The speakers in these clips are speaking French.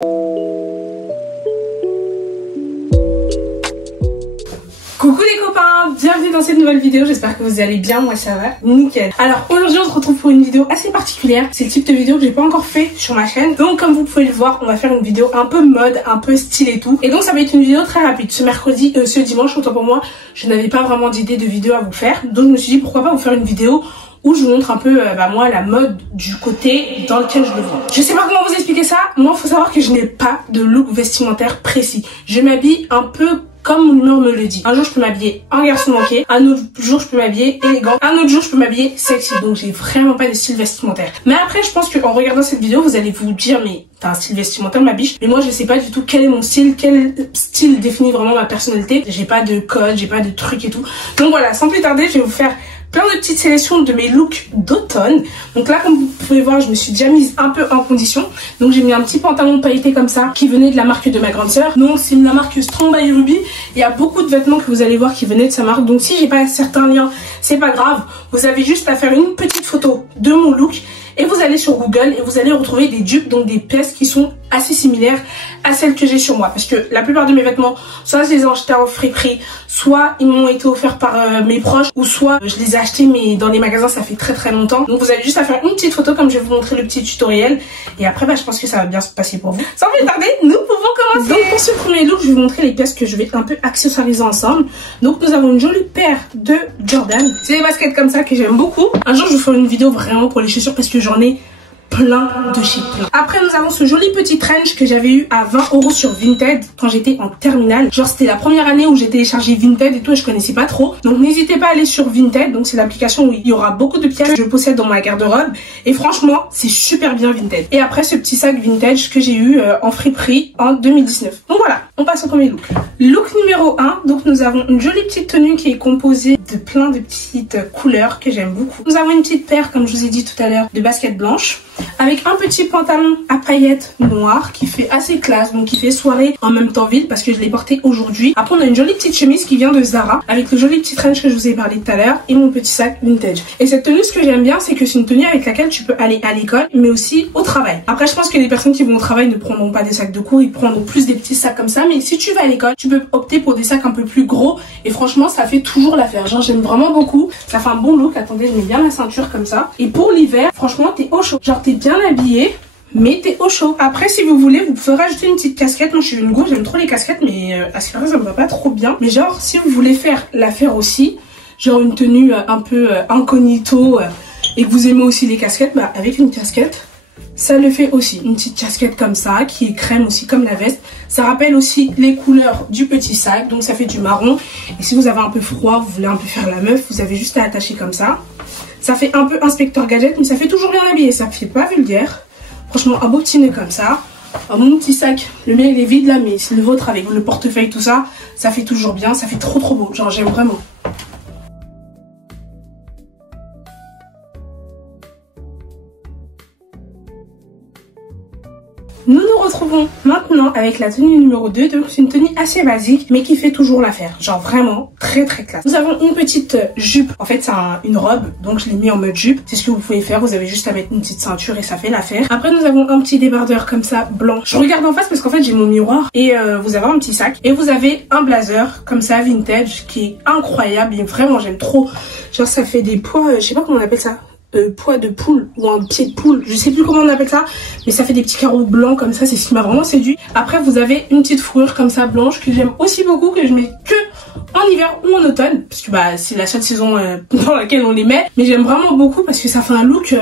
Coucou les copains, bienvenue dans cette nouvelle vidéo, j'espère que vous allez bien, moi ça va nickel. Alors aujourd'hui on se retrouve pour une vidéo assez particulière, c'est le type de vidéo que j'ai pas encore fait sur ma chaîne. Donc comme vous pouvez le voir, on va faire une vidéo un peu mode, un peu style et tout. Et donc ça va être une vidéo très rapide, ce dimanche, autant pour moi, je n'avais pas vraiment d'idée de vidéo à vous faire. Donc je me suis dit pourquoi pas vous faire une vidéo où je vous montre un peu moi la mode du côté dans lequel je le vois. Je sais pas comment vous expliquer ça, moi il faut savoir que je n'ai pas de look vestimentaire précis. Je m'habille un peu comme mon humeur me le dit. Un jour je peux m'habiller en garçon manqué, un autre jour je peux m'habiller élégant, un autre jour je peux m'habiller sexy. Donc j'ai vraiment pas de style vestimentaire. Mais après je pense qu'en regardant cette vidéo vous allez vous dire mais t'as un style vestimentaire ma biche. Mais moi je sais pas du tout quel est mon style, quel style définit vraiment ma personnalité. J'ai pas de code, j'ai pas de truc et tout. Donc voilà, sans plus tarder je vais vous faire plein de petites sélections de mes looks d'automne. Donc là comme vous pouvez voir je me suis déjà mise un peu en condition. Donc j'ai mis un petit pantalon pailleté comme ça qui venait de la marque de ma grande sœur. Donc c'est la marque Strong by Ruby. Il y a beaucoup de vêtements que vous allez voir qui venaient de sa marque. Donc si j'ai pas certains liens c'est pas grave. Vous avez juste à faire une petite photo de mon look et vous allez sur Google et vous allez retrouver des dupes, donc des pièces qui sont assez similaires à celles que j'ai sur moi. Parce que la plupart de mes vêtements, soit je les ai achetés en friperie, soit ils m'ont été offerts par mes proches, ou soit je les ai achetés mais dans les magasins ça fait très longtemps. Donc vous avez juste à faire une petite photo comme je vais vous montrer le petit tutoriel. Et après je pense que ça va bien se passer pour vous. Sans plus tarder, nous pouvons commencer. Donc pour ce premier look, je vais vous montrer les pièces que je vais un peu accessoiriser ensemble. Donc nous avons une jolie paire de Jordan. C'est des baskets comme ça que j'aime beaucoup. Un jour je vous ferai une vidéo vraiment pour les chaussures parce que j'en ai plein de chez plein. Après nous avons ce joli petit trench que j'avais eu à 20 € sur Vinted quand j'étais en terminale. Genre c'était la première année où j'ai téléchargé Vinted et tout et je connaissais pas trop. Donc n'hésitez pas à aller sur Vinted. Donc c'est l'application où il y aura beaucoup de pièces que je possède dans ma garde-robe. Et franchement c'est super bien Vinted. Et après ce petit sac vintage que j'ai eu en friperie en 2019. Donc voilà, on passe au premier look. Look numéro 1. Donc nous avons une jolie petite tenue qui est composée de plein de petites couleurs que j'aime beaucoup. Nous avons une petite paire comme je vous ai dit tout à l'heure de baskets blanches, avec un petit pantalon à paillettes noir qui fait assez classe, donc qui fait soirée en même temps ville parce que je l'ai porté aujourd'hui. Après on a une jolie petite chemise qui vient de Zara avec le joli petit trench que je vous ai parlé tout à l'heure et mon petit sac vintage. Et cette tenue, ce que j'aime bien, c'est que c'est une tenue avec laquelle tu peux aller à l'école mais aussi au travail. Après je pense que les personnes qui vont au travail ne prendront pas des sacs de cours, ils prendront plus des petits sacs comme ça, mais si tu vas à l'école tu peux opter pour des sacs un peu plus gros et franchement ça fait toujours l'affaire. Genre j'aime vraiment beaucoup, ça fait un bon look. Attendez, je mets bien la ceinture comme ça. Et pour l'hiver franchement t'es au chaud, genre t'es bien habillé mais t'es au chaud. Après si vous voulez vous pouvez rajouter une petite casquette. Moi je suis une go, j'aime trop les casquettes mais à ce moment ça me va pas trop bien. Mais genre si vous voulez faire l'affaire aussi, genre une tenue un peu incognito et que vous aimez aussi les casquettes, bah avec une casquette ça le fait aussi. Une petite casquette comme ça qui est crème aussi comme la veste. Ça rappelle aussi les couleurs du petit sac, donc ça fait du marron. Et si vous avez un peu froid, vous voulez un peu faire la meuf, vous avez juste à attacher comme ça. Ça fait un peu inspecteur gadget mais ça fait toujours bien habillé, ça fait pas vulgaire. Franchement un beau petit nœud comme ça. Mon petit sac, le mien il est vide là mais c'est le vôtre avec le portefeuille tout ça, ça fait toujours bien, ça fait trop beau, genre j'aime vraiment. Nous nous retrouvons maintenant avec la tenue numéro 2, donc c'est une tenue assez basique mais qui fait toujours l'affaire, genre vraiment très classe. Nous avons une petite jupe, en fait c'est une robe donc je l'ai mis en mode jupe, c'est ce que vous pouvez faire, vous avez juste à mettre une petite ceinture et ça fait l'affaire. Après nous avons un petit débardeur comme ça blanc, je regarde en face parce qu'en fait j'ai mon miroir et vous avez un petit sac et vous avez un blazer comme ça vintage qui est incroyable et vraiment j'aime trop, genre ça fait des pois, je sais pas comment on appelle ça. Poids de poule ou un pied de poule, je sais plus comment on appelle ça, mais ça fait des petits carreaux blancs comme ça, c'est ce qui m'a vraiment séduit. Après vous avez une petite fourrure comme ça blanche que j'aime aussi beaucoup, que je mets que en hiver ou en automne parce que bah c'est la seule saison dans laquelle on les met, mais j'aime vraiment beaucoup parce que ça fait un look,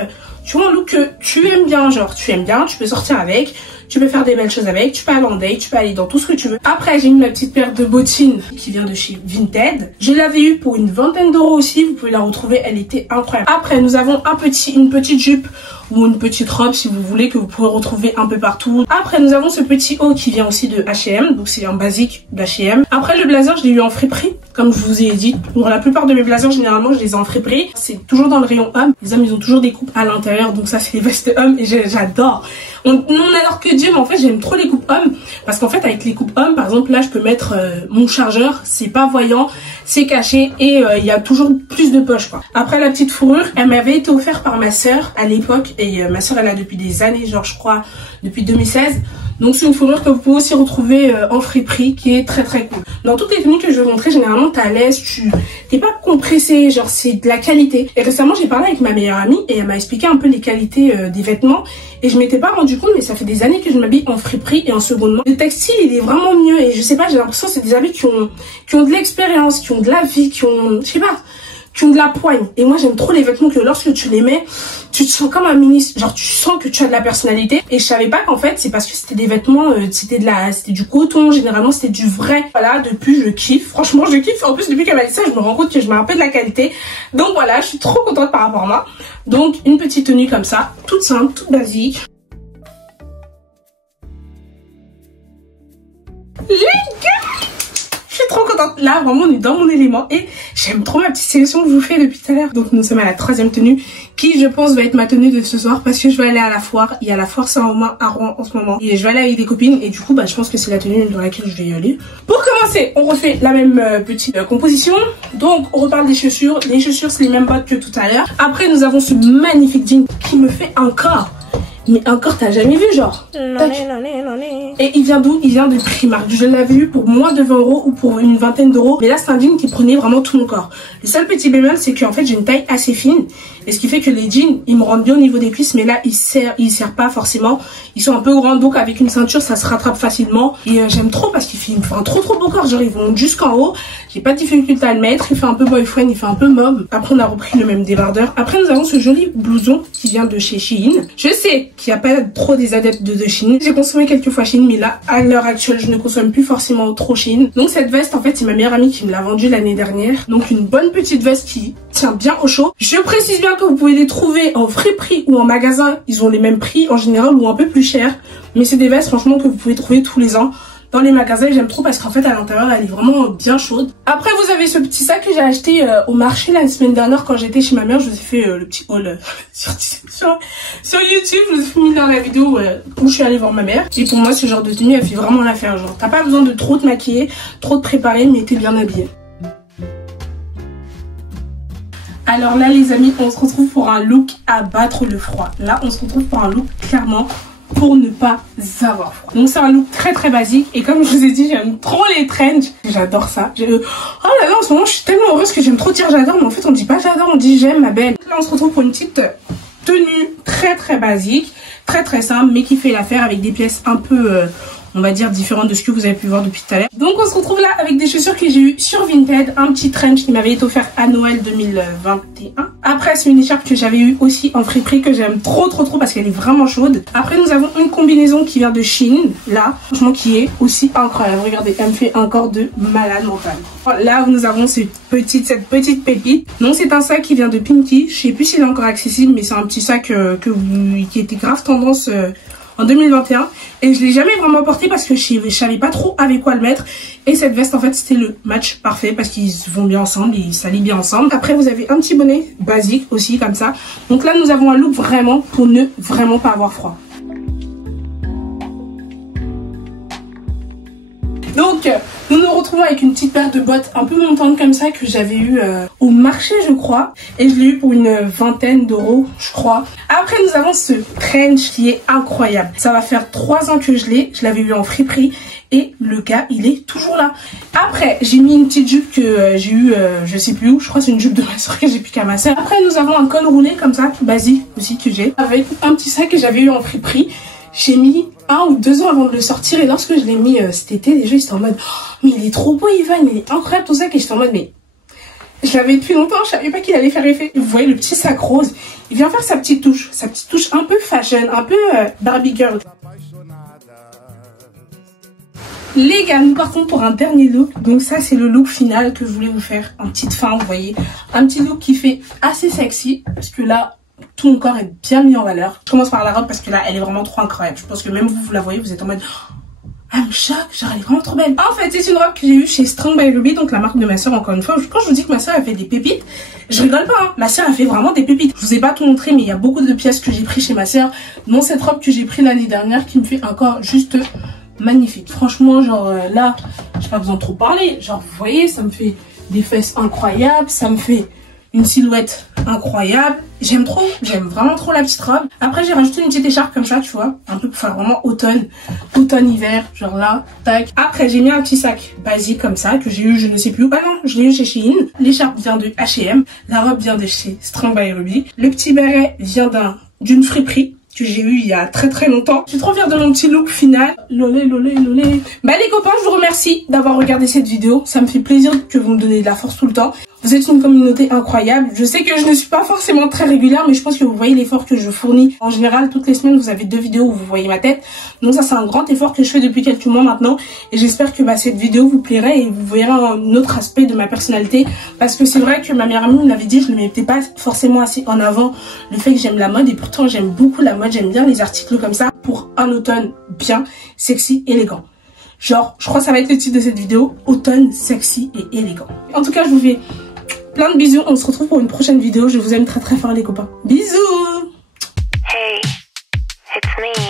tu vois, un look que tu aimes bien, genre tu aimes bien, tu peux sortir avec, tu peux faire des belles choses avec, tu peux aller en date, tu peux aller dans tout ce que tu veux. Après j'ai mis ma petite paire de bottines qui vient de chez Vinted. Je l'avais eu pour une vingtaine d'euros aussi, vous pouvez la retrouver, elle était incroyable. Après nous avons une petite jupe ou une petite robe si vous voulez que vous pouvez retrouver un peu partout. Après nous avons ce petit haut qui vient aussi de H&M, donc c'est un basique d'H&M. Après le blazer je l'ai eu en friperie comme je vous ai dit. Pour la plupart de mes blazers généralement je les ai en friperie. C'est toujours dans le rayon homme. Les hommes ils ont toujours des coupes à l'intérieur donc ça c'est les vestes hommes et j'adore. On adore que Dieu mais en fait j'aime trop les coupes hommes parce qu'en fait avec les coupes hommes par exemple là je peux mettre mon chargeur, c'est pas voyant, c'est caché et il y a toujours plus de poches quoi. Après la petite fourrure, elle m'avait été offerte par ma soeur à l'époque et ma soeur elle a depuis des années, genre je crois depuis 2016. Donc c'est une fourrure que vous pouvez aussi retrouver en friperie qui est très très cool. Dans toutes les tenues que je vais vous montrer, généralement t'es à l'aise, t'es pas compressé, genre c'est de la qualité. Et récemment j'ai parlé avec ma meilleure amie et elle m'a expliqué un peu les qualités des vêtements et je m'étais pas rendu compte, mais ça fait des années que je m'habille en friperie et en seconde main. Le textile il est vraiment mieux et je sais pas, j'ai l'impression que c'est des habits qui ont de l'expérience, qui ont de la vie, qui ont, je sais pas, qui ont de la poigne. Et moi j'aime trop les vêtements que lorsque tu les mets, tu te sens comme un ministre, genre tu sens que tu as de la personnalité. Et je savais pas qu'en fait c'est parce que c'était des vêtements, c'était du coton, généralement c'était du vrai. Voilà, depuis je kiffe, franchement je kiffe. En plus depuis qu'elle m'a dit ça, je me rends compte que je mets un peu de la qualité. Donc voilà, je suis trop contente par rapport à moi. Donc une petite tenue comme ça, toute simple, toute basique. Les gars, je suis trop contente. Là, vraiment, on est dans mon élément et j'aime trop ma petite sélection que je vous fais depuis tout à l'heure. Donc, nous sommes à la troisième tenue qui, je pense, va être ma tenue de ce soir parce que je vais aller à la foire. Il y a la foire Saint-Romain à Rouen en ce moment et je vais aller avec des copines et du coup, bah, je pense que c'est la tenue dans laquelle je vais y aller. Pour commencer, on refait la même petite composition. Donc, on reparle des chaussures. Les chaussures, c'est les mêmes bottes que tout à l'heure. Après, nous avons ce magnifique jean qui me fait encore. Mais encore, t'as jamais vu, genre. Et il vient d'où? Il vient de Primark. Je l'avais eu pour moins de 20 € ou pour une vingtaine d'euros. Mais là, c'est un jean qui prenait vraiment tout mon corps. Le seul petit bémol, c'est qu'en fait, j'ai une taille assez fine. Et ce qui fait que les jeans, ils me rendent bien au niveau des cuisses. Mais là, ils serrent pas forcément. Ils sont un peu grands. Donc, avec une ceinture, ça se rattrape facilement. Et j'aime trop parce qu'il me fait un trop beau corps. Genre, ils vont jusqu'en haut. J'ai pas de difficulté à le mettre. Il fait un peu boyfriend, il fait un peu mob. Après, on a repris le même débardeur. Après, nous avons ce joli blouson qui vient de chez Shein. Je sais qu'il n'y a pas trop des adeptes de Shein. J'ai consommé quelques fois Shein, mais là, à l'heure actuelle, je ne consomme plus forcément trop Shein. Donc cette veste, en fait, c'est ma meilleure amie qui me l'a vendue l'année dernière. Donc une bonne petite veste qui tient bien au chaud. Je précise bien que vous pouvez les trouver en friperie ou en magasin. Ils ont les mêmes prix en général ou un peu plus cher. Mais c'est des vestes, franchement, que vous pouvez trouver tous les ans dans les magasins. J'aime trop parce qu'en fait à l'intérieur elle est vraiment bien chaude. Après vous avez ce petit sac que j'ai acheté au marché la semaine dernière quand j'étais chez ma mère. Je vous ai fait le petit haul sur YouTube. Je vous ai fait mis dans la vidéo où je suis allée voir ma mère. Et pour moi ce genre de tenue elle fait vraiment l'affaire. Genre t'as pas besoin de trop te maquiller, trop te préparer, mais t'es bien habillée. Alors là les amis, on se retrouve pour un look à battre le froid. Là on se retrouve pour un look clairement pour ne pas avoir froid. Donc c'est un look très basique et comme je vous ai dit, j'aime trop les trench. J'adore ça. Oh là là, en ce moment je suis tellement heureuse que j'aime trop dire j'adore, mais en fait on dit pas j'adore, on dit j'aime ma belle. Là on se retrouve pour une petite tenue très basique, très simple, mais qui fait l'affaire avec des pièces un peu on va dire différentes de ce que vous avez pu voir depuis tout à l'heure. Donc on se retrouve là avec des chaussures que j'ai eu sur Vinted, un petit trench qui m'avait été offert à Noël 2021. Après c'est une écharpe que j'avais eu aussi en friperie que j'aime trop parce qu'elle est vraiment chaude. Après nous avons une combinaison qui vient de Shein, là, franchement qui est aussi incroyable. Regardez, elle me fait encore de malade mental. Là nous avons cette petite pépite. Donc c'est un sac qui vient de Pinky. Je sais plus s'il est encore accessible, mais c'est un petit sac qui était grave tendance en 2021 et je l'ai jamais vraiment porté parce que je savais pas trop avec quoi le mettre. Et cette veste en fait c'était le match parfait parce qu'ils vont bien ensemble, ils s'allient bien ensemble. Après vous avez un petit bonnet basique aussi comme ça. Donc là nous avons un look vraiment pour ne vraiment pas avoir froid. Donc nous nous retrouvons avec une petite paire de bottes un peu montantes comme ça que j'avais eu au marché je crois. Et je l'ai eu pour une vingtaine d'euros je crois. Après nous avons ce trench qui est incroyable. Ça va faire 3 ans que je l'ai. Je l'avais eu en friperie. Et le gars il est toujours là. Après j'ai mis une petite jupe que j'ai eu je sais plus où. Je crois que c'est une jupe de ma soeur que j'ai piqué à ma soeur. Après nous avons un col roulé comme ça tout basique aussi que j'ai. Avec un petit sac que j'avais eu en friperie. J'ai mis 1 ou 2 ans avant de le sortir et lorsque je l'ai mis cet été, les gens ils étaient en mode oh, mais il est trop beau Ivan, il est incroyable tout ça. Et j'étais en mode mais je l'avais depuis longtemps, je savais pas qu'il allait faire effet. Vous voyez le petit sac rose, il vient faire sa petite touche un peu fashion, un peu Barbie girl. Les gars, nous partons pour un dernier look. Donc ça c'est le look final que je voulais vous faire en petite fin, vous voyez. Un petit look qui fait assez sexy parce que là tout mon corps est bien mis en valeur. Je commence par la robe parce que là elle est vraiment trop incroyable. Je pense que même vous la voyez, vous êtes en mode I'm shock, genre elle est vraiment trop belle. En fait c'est une robe que j'ai eue chez Strong by Ruby, donc la marque de ma soeur encore une fois. Quand je vous dis que ma soeur a fait des pépites, je rigole pas hein. Ma soeur a fait vraiment des pépites. Je vous ai pas tout montré mais il y a beaucoup de pièces que j'ai pris chez ma soeur, dont cette robe que j'ai pris l'année dernière qui me fait encore juste magnifique. Franchement genre là j'ai pas besoin de trop parler. Genre vous voyez ça me fait des fesses incroyables, ça me fait une silhouette incroyable. J'aime trop, j'aime vraiment trop la petite robe. Après j'ai rajouté une petite écharpe comme ça, tu vois, un peu pour faire vraiment automne-hiver, genre là, tac. Après j'ai mis un petit sac basique comme ça, que j'ai eu je ne sais plus où. Ah non, je l'ai eu chez Shein. L'écharpe vient de H&M, la robe vient de chez Strong by Ruby. Le petit béret vient d'une friperie que j'ai eu il y a très longtemps. Je suis trop fière de mon petit look final. Lolé. Bah les copains, je vous remercie d'avoir regardé cette vidéo. Ça me fait plaisir que vous me donnez de la force tout le temps. Vous êtes une communauté incroyable. Je sais que je ne suis pas forcément très régulière, mais je pense que vous voyez l'effort que je fournis. En général, toutes les semaines, vous avez 2 vidéos où vous voyez ma tête. Donc ça, c'est un grand effort que je fais depuis quelques mois maintenant. Et j'espère que cette vidéo vous plairait et vous verrez un autre aspect de ma personnalité. Parce que c'est vrai que ma meilleure amie me l'avait dit, je ne mettais pas forcément assez en avant le fait que j'aime la mode. Et pourtant, j'aime beaucoup la mode. J'aime bien les articles comme ça pour un automne bien, sexy, élégant. Genre, je crois que ça va être le titre de cette vidéo, automne, sexy et élégant. En tout cas, je vous fais plein de bisous. On se retrouve pour une prochaine vidéo. Je vous aime très fort les copains. Bisous. Hey, it's me.